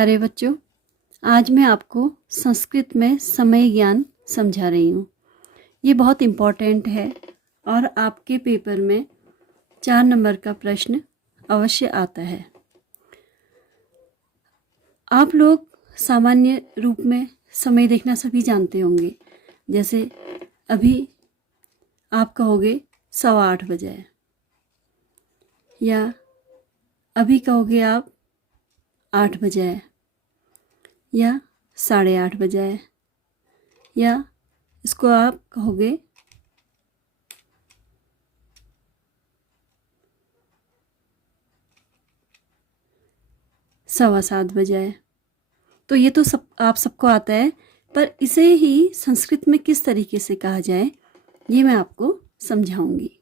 प्यारे बच्चों, आज मैं आपको संस्कृत में समय ज्ञान समझा रही हूँ। ये बहुत इम्पॉर्टेंट है और आपके पेपर में 4 नंबर का प्रश्न अवश्य आता है। आप लोग सामान्य रूप में समय देखना सभी जानते होंगे। जैसे अभी आप कहोगे 8:15 बजे है, या अभी कहोगे आप 8 बजे है, या 8:30 बजे है, या इसको आप कहोगे 7:15 बजे है। तो ये तो सब आप सबको आता है, पर इसे ही संस्कृत में किस तरीके से कहा जाए ये मैं आपको समझाऊंगी।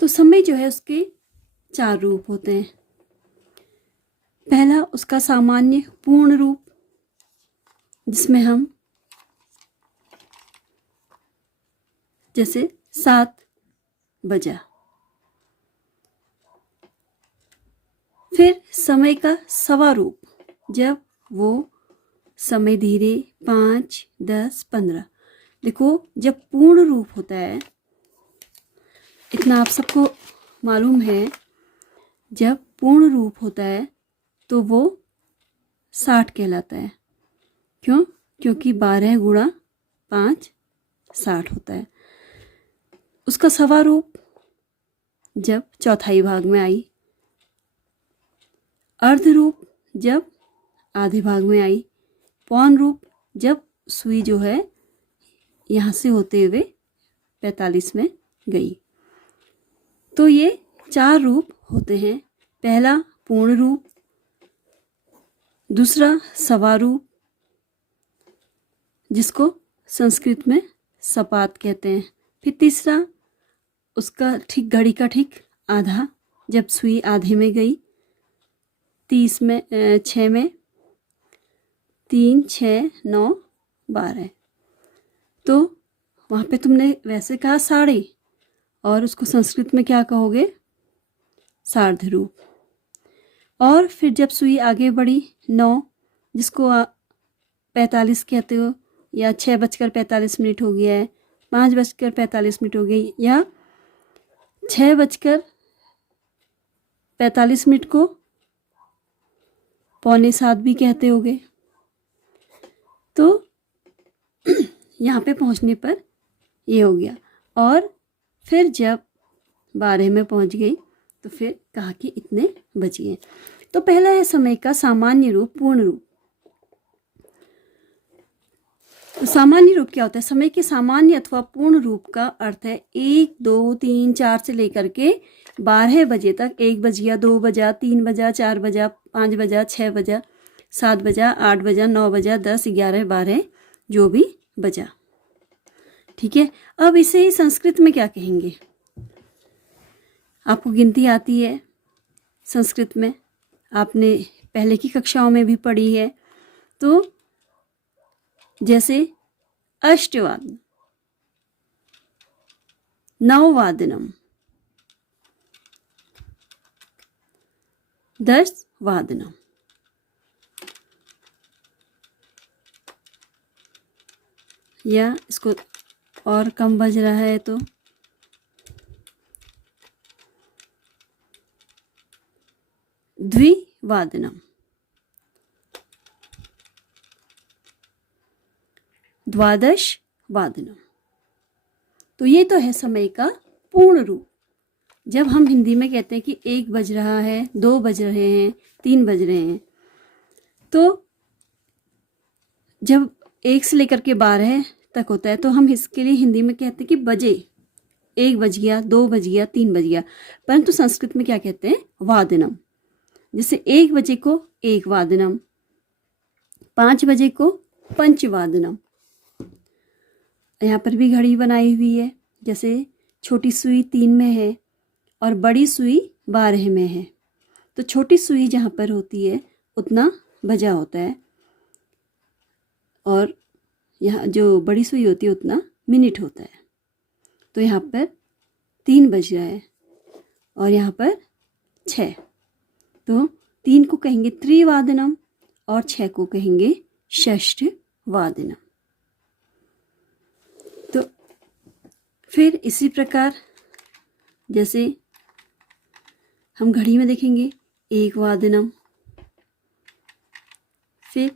तो समय जो है उसके 4 रूप होते हैं। पहला उसका सामान्य पूर्ण रूप, जिसमें हम जैसे 7 बजा। फिर समय का सवा रूप, जब वो समय धीरे 5, 10, 15। देखो, जब पूर्ण रूप होता है, इतना आप सबको मालूम है, जब पूर्ण रूप होता है तो वो 60 कहलाता है। क्यों? क्योंकि 12 गुणा 5 60 होता है। उसका सवा रूप जब चौथाई भाग में आई, अर्ध रूप जब आधे भाग में आई, पौन रूप जब सुई जो है यहाँ से होते हुए 45 में गई। तो ये 4 रूप होते हैं। पहला पूर्ण रूप, दूसरा सवा रूप जिसको संस्कृत में सपात कहते हैं। फिर तीसरा उसका ठीक घड़ी का ठीक आधा, जब सुई आधे में गई, 30 में 6 में 3, 6, 9, 12। तो वहाँ पे तुमने वैसे कहा 8:30, और उसको संस्कृत में क्या कहोगे? सार्ध रूप। और फिर जब सुई आगे बढ़ी 9, जिसको 45 कहते हो, या 6:45 हो गया है, 5:45 हो गई, या 6:45 को 6:45 भी कहते होगे। तो यहाँ पे पहुँचने पर ये हो गया। और फिर जब 12 में पहुँच गई तो फिर कहा कि इतने बचिए। तो पहला है समय का सामान्य रूप, पूर्ण रूप। तो सामान्य रूप क्या होता है? समय के सामान्य अथवा पूर्ण रूप का अर्थ है 1, 2, 3, 4 से लेकर के 12 बजे तक। 1 बजिया, 2 बजा, 3 बजा, 4 बजा, 5 बजा, 6 बजा, 7 बजा, 8 बजा, 9 बजा, 10, 11, 12, जो भी बजा। ठीक है। अब इसे ही संस्कृत में क्या कहेंगे? आपको गिनती आती है संस्कृत में, आपने पहले की कक्षाओं में भी पढ़ी है। तो जैसे अष्टवादन, नववादनम, 10 वादनम। या इसको और कम बज रहा है तो द्विवादनम, द्वादश वादनम। तो ये तो है समय का पूर्ण रूप। जब हम हिंदी में कहते हैं कि 1 बज रहा है, 2 बज रहे हैं, 3 बज रहे हैं, तो जब 1 से लेकर के 12 तक होता है तो हम इसके लिए हिंदी में कहते हैं कि बजे। 1 बज गया, 2 बज गया, 3 बज गया। परंतु संस्कृत में क्या कहते हैं? वादनम। जैसे 1 बजे को 1 वादनम, 5 बजे को पंचवादनम। यहाँ पर भी घड़ी बनाई हुई है। जैसे छोटी सुई 3 में है और बड़ी सुई 12 में है, तो छोटी सुई जहाँ पर होती है उतना बजा होता है, और यहाँ जो बड़ी सुई होती है उतना मिनट होता है। तो यहाँ पर 3 बज रहा है और यहाँ पर 6, तो 3 को कहेंगे त्रिवादनम और 6 को कहेंगे षष्ठ वादनम। तो फिर इसी प्रकार जैसे हम घड़ी में देखेंगे 1 वादनम, फिर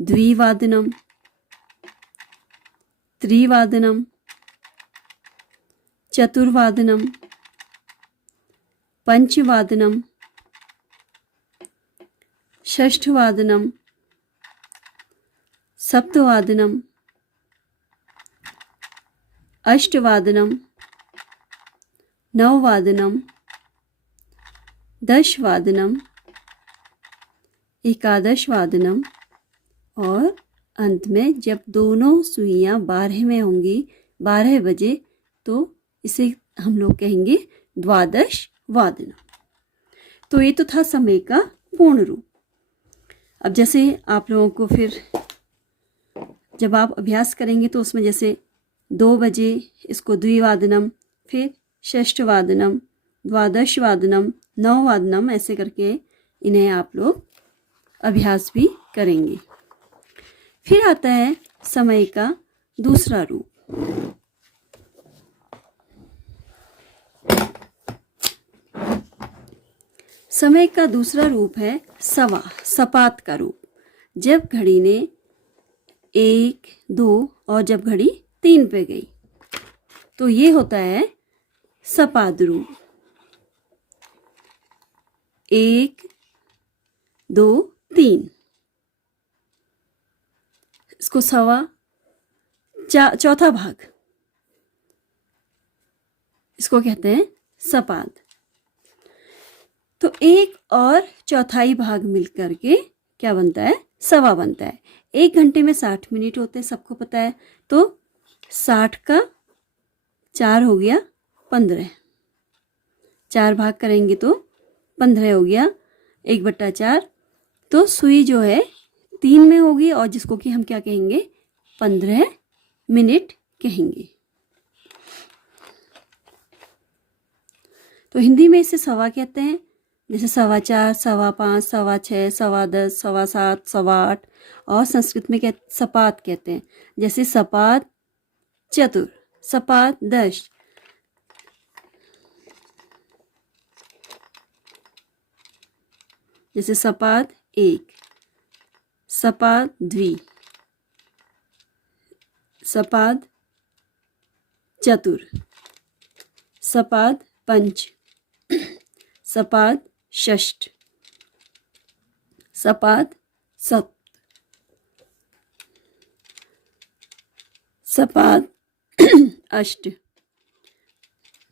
द्विवादनम, त्रिवादनम, चतुर्वादनम, पंचवादनम, षष्ठवादनम, सप्तवादनम, अष्टवादनम, नववादनम, दशवादनम, एकादशवादनम और अंत में जब दोनों सुइयां 12 में होंगी 12 बजे, तो इसे हम लोग कहेंगे द्वादश वादनम। तो ये तो था समय का पूर्ण रूप। अब जैसे आप लोगों को फिर जब आप अभ्यास करेंगे तो उसमें जैसे 2 बजे इसको द्विवादनम, फिर षष्ठवादनम, द्वादशवादनम, नववादनम, ऐसे करके इन्हें आप लोग अभ्यास भी करेंगे। फिर आता है समय का दूसरा रूप। समय का दूसरा रूप है सवा, सपात का रूप। जब घड़ी ने 1, 2 और जब घड़ी 3 पे गई तो ये होता है सपाद रूप। 1, 2, 3, इसको सवा, चौथा भाग, इसको कहते हैं सपाद। तो 1 और चौथाई भाग मिलकर के क्या बनता है? सवा बनता है। 1 घंटे में 60 मिनट होते हैं, सबको पता है। तो 60 का 4 हो गया 15, 4 भाग करेंगे तो 15 हो गया, 1/4। तो सुई जो है 3 में होगी और जिसको कि हम क्या कहेंगे? 15 मिनट कहेंगे। तो हिंदी में इसे सवा कहते हैं, जैसे 4:15, 5:15, 6:15, 10:15, 7:15, 8:15, और संस्कृत में सपात कहते हैं, जैसे सपात चतुर, सपात 10, जैसे सपात 1, सपात द्वि, सपात चतुर, सपात पंच, सपात षष्ठ, सपात सप्त, सपात अष्ट,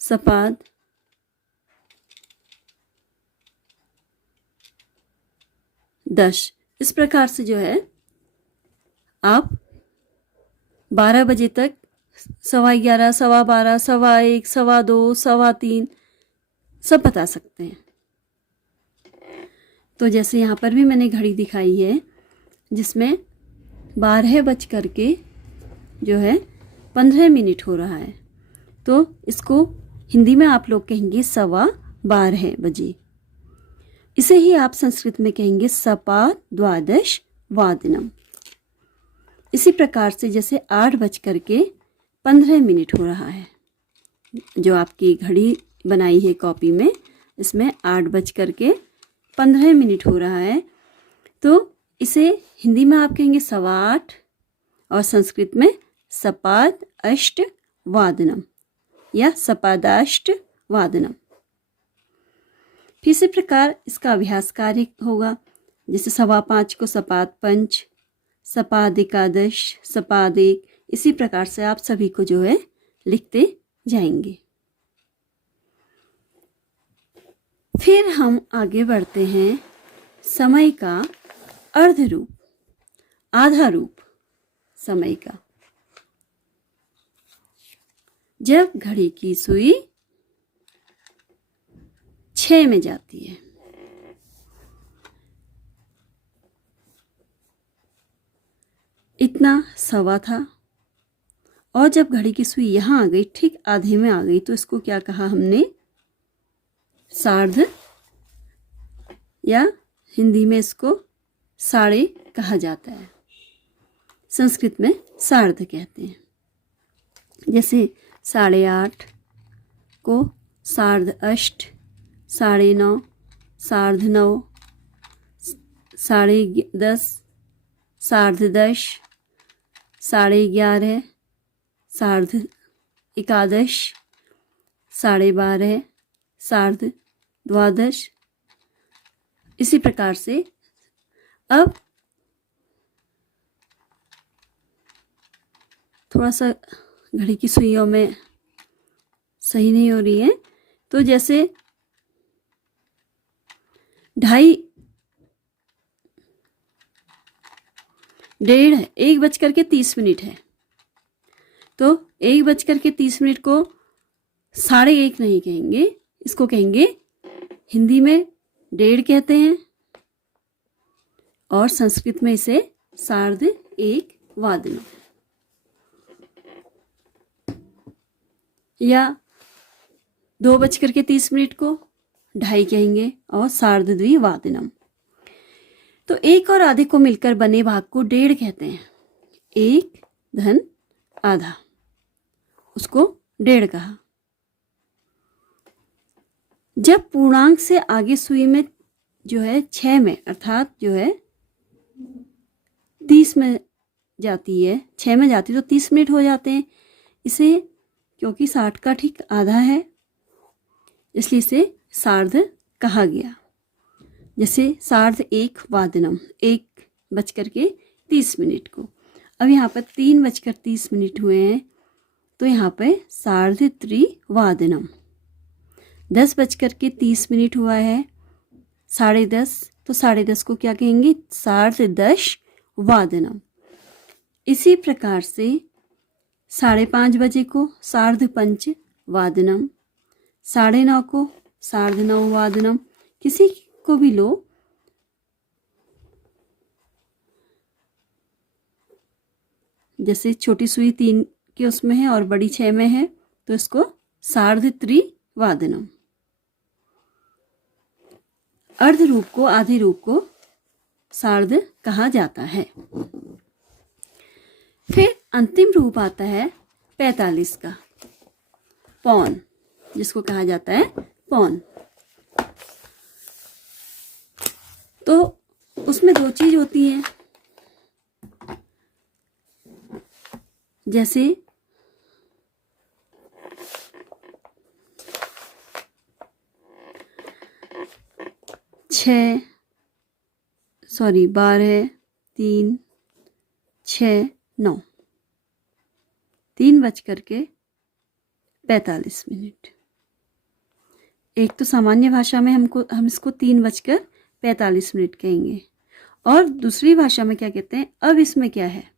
सपात दश। इस प्रकार से जो है आप 12 बजे तक 11:15, 12:15, 1:15, 2:15, 3:15 सब बता सकते हैं। तो जैसे यहाँ पर भी मैंने घड़ी दिखाई है जिसमें 12 बज करके जो है 15 मिनट हो रहा है, तो इसको हिंदी में आप लोग कहेंगे 12:15 बजे। इसे ही आप संस्कृत में कहेंगे सपात द्वादश वादनम। इसी प्रकार से जैसे 8 बज करके 15 मिनट हो रहा है, जो आपकी घड़ी बनाई है कॉपी में, इसमें 8 बज करके 15 मिनट हो रहा है, तो इसे हिंदी में आप कहेंगे 8:15 और संस्कृत में सपाद अष्ट वादनम या सपादाष्ट वादनम। फिर इसी प्रकार इसका अभ्यास कार्य होगा, जैसे 5:15 को सपाद पंच, सपाद एकादश, सपाद 1, इसी प्रकार से आप सभी को जो है लिखते जाएंगे। फिर हम आगे बढ़ते हैं समय का अर्ध रूप, आधा रूप समय का। जब घड़ी की सुई 6 में जाती है, इतना सवा था, और जब घड़ी की सुई यहाँ आ गई, ठीक आधे में आ गई, तो इसको क्या कहा हमने? सार्ध, या हिंदी में इसको साढ़े कहा जाता है, संस्कृत में सार्ध कहते हैं। जैसे 8:30 को सार्ध अष्ट, 9:30, सार्ध 9, 10:30, सार्ध 10, 11:30, सार्ध 11, 12:30, सार्ध 12। इसी प्रकार से अब थोड़ा सा घड़ी की सुइयों में सही नहीं हो रही है, तो जैसे 2:30, 1:30 है, तो 1:30 को 1:30 नहीं कहेंगे, इसको कहेंगे, हिंदी में 1:30 कहते हैं और संस्कृत में इसे सार्ध 1 वादनम, या 2:30 को 2:30 कहेंगे और सार्ध 2 वादनम। तो एक और आधे को मिलकर बने भाग को 1:30 कहते हैं। 1 धन आधा, उसको 1:30 कहा। जब पूर्णांक से आगे सुई में जो है 6 में, अर्थात जो है 30 में जाती है, 6 में जाती है तो 30 मिनट हो जाते हैं। इसे क्योंकि 60 का ठीक आधा है, इसलिए इसे सार्ध कहा गया। जैसे सार्ध 1 वादनम, 1:30 को। अब यहाँ पर 3:30 हुए हैं, तो यहाँ पे सार्ध 3 वादनम। 10:30 हुआ है, 10:30, तो 10:30 को क्या कहेंगे, सार्ध 10 वादनम। इसी प्रकार से 5:30 बजे को सार्ध 5 वादनम, 9:30 को सार्ध 9 वादनम। किसी को भी लो, जैसे छोटी सुई 3 के उसमें है और बड़ी 6 में है, तो इसको सार्ध 3 वादनम। अर्ध रूप को, आधे रूप को सार्ध कहा जाता है। फिर अंतिम रूप आता है 45 का, पौन, जिसको कहा जाता है पौन। तो उसमें 2 चीज होती हैं, जैसे 12, 3, 6, 9, 3:45। एक तो सामान्य भाषा में हम इसको 3:45 कहेंगे, और दूसरी भाषा में क्या कहते हैं। अब इसमें क्या है,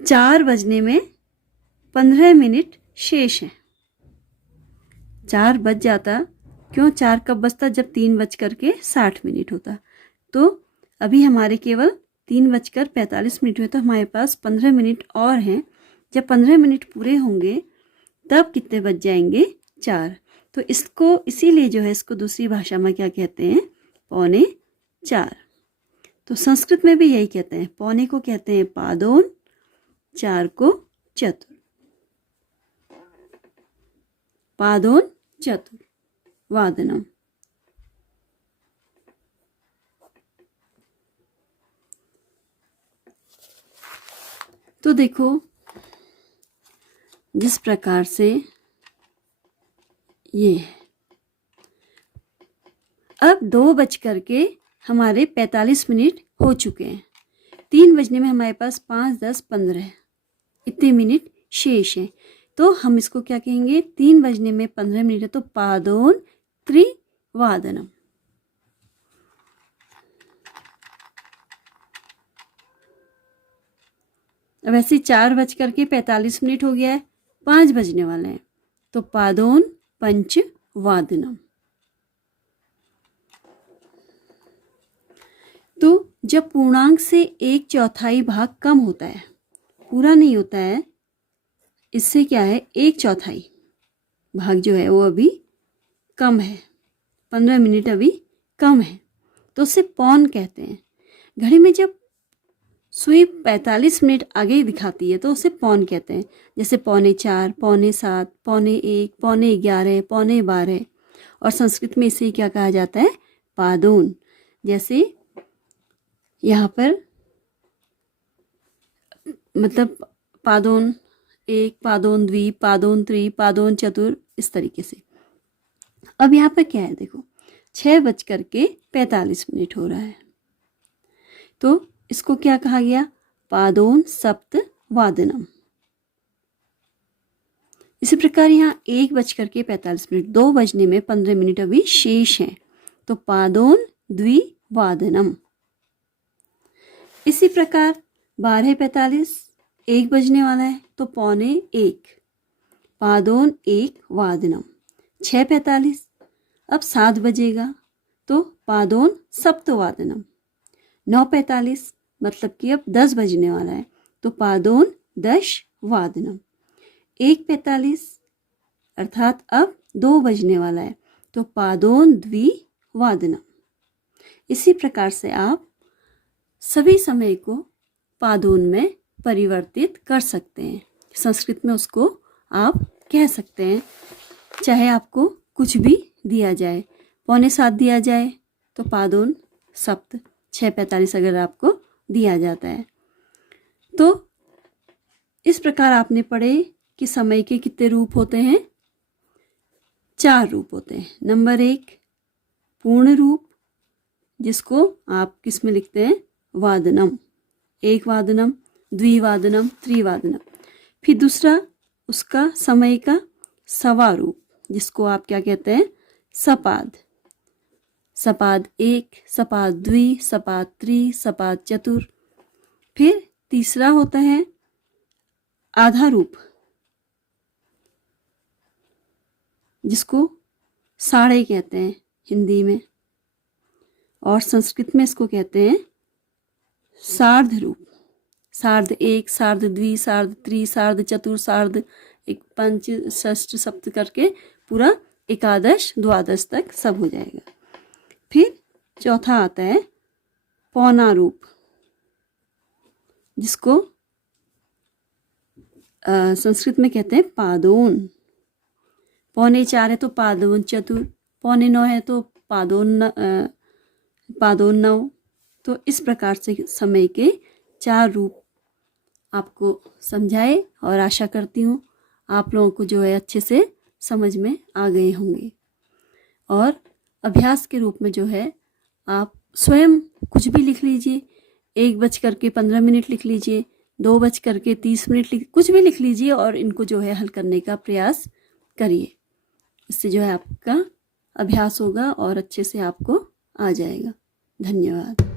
4 बजने में 15 मिनट शेष है। 4 बज जाता, क्यों 4 कब बजता, जब 3:60 होता। तो अभी हमारे केवल 3:45 हुए, तो हमारे पास 15 मिनट और हैं। जब 15 मिनट पूरे होंगे तब कितने बज जाएंगे, 4। तो इसको इसीलिए जो है इसको दूसरी भाषा में क्या कहते हैं, 3:45। तो संस्कृत में भी यही कहते हैं, पौने को कहते हैं पादोन, 4 को चतुर। पादोन चतुर वादनम। तो देखो जिस प्रकार से ये है। अब 2:45 हो चुके हैं। 3 बजने में हमारे पास 5, 10, 15 इतने मिनट शेष हैं। तो हम इसको क्या कहेंगे, 3 बजने में 15 मिनट है, तो पादोन त्रिवादनम। अब ऐसे 4:45 हो गया है, 5 बजने वाले हैं, तो पादोन पंचवादनम। तो जब पूर्णांक से 1/4 भाग कम होता है, पूरा नहीं होता है, इससे क्या है 1/4 भाग जो है वो अभी कम है, 15 मिनट अभी कम है तो उसे पौन कहते हैं। घड़ी में जब सुई 45 मिनट आगे दिखाती है तो उसे पौन कहते हैं। जैसे 4:45, 7:15, 1:15, 11:15, 12:15। और संस्कृत में इसे क्या कहा जाता है? पादोन। जैसे यहाँ पर मतलब पादोन 1, पादोन द्वि, पादोन त्रि, पादोन चतुर, इस तरीके से। अब यहाँ पर क्या है देखो, 6:45 हो रहा है तो इसको क्या कहा गया? पादोन सप्त वादनम। इसी प्रकार यहाँ 1:45, 2 बजने में 15 मिनट अभी शेष हैं तो पादोन द्विवादनम। इसी प्रकार 12:45, 1 बजने वाला है तो 1:45, पादोन 1 वादनम। 6:45, अब 7 बजेगा तो पादोन सप्तवादनम। 9:45 मतलब कि अब 10 बजने वाला है तो पादोन 10 वादनम। 1:45 अर्थात अब 2 बजने वाला है तो पादोन द्विवादनम। इसी प्रकार से आप सभी समय को पादोन में परिवर्तित कर सकते हैं। संस्कृत में उसको आप कह सकते हैं, चाहे आपको कुछ भी दिया जाए। 6:45 दिया जाए तो पादोन सप्त। 6:45 अगर आपको दिया जाता है तो इस प्रकार आपने पढ़े कि समय के कितने रूप होते हैं? 4 रूप होते हैं। नंबर 1 पूर्ण रूप, जिसको आप किस में लिखते हैं? वादनम, 1 वादनम, द्विवादनम, त्रिवादनम। फिर दूसरा उसका समय का सवा रूप, जिसको आप क्या कहते हैं? सपाद। सपाद 1, सपाद द्वि, सपाद त्रि, सपाद चतुर। फिर तीसरा होता है आधा रूप, जिसको साढ़े कहते हैं हिंदी में, और संस्कृत में इसको कहते हैं सार्ध रूप। सार्ध 1, सार्ध द्वि, सार्ध त्रि, सार्ध चतुर, सार्ध एक, पंच, षष्ठ, सप्त करके पूरा एकादश, द्वादश तक सब हो जाएगा। फिर चौथा आता है पौना रूप, जिसको संस्कृत में कहते हैं पादोन। 4:45 है तो पादोन चतुर, 8:45 है तो पादोन 9। तो इस प्रकार से समय के 4 रूप आपको समझाए और आशा करती हूँ आप लोगों को जो है अच्छे से समझ में आ गए होंगे। और अभ्यास के रूप में जो है आप स्वयं कुछ भी लिख लीजिए। 1:15 लिख लीजिए, 2:30 कुछ भी लिख लीजिए और इनको जो है हल करने का प्रयास करिए। इससे जो है आपका अभ्यास होगा और अच्छे से आपको आ जाएगा। धन्यवाद।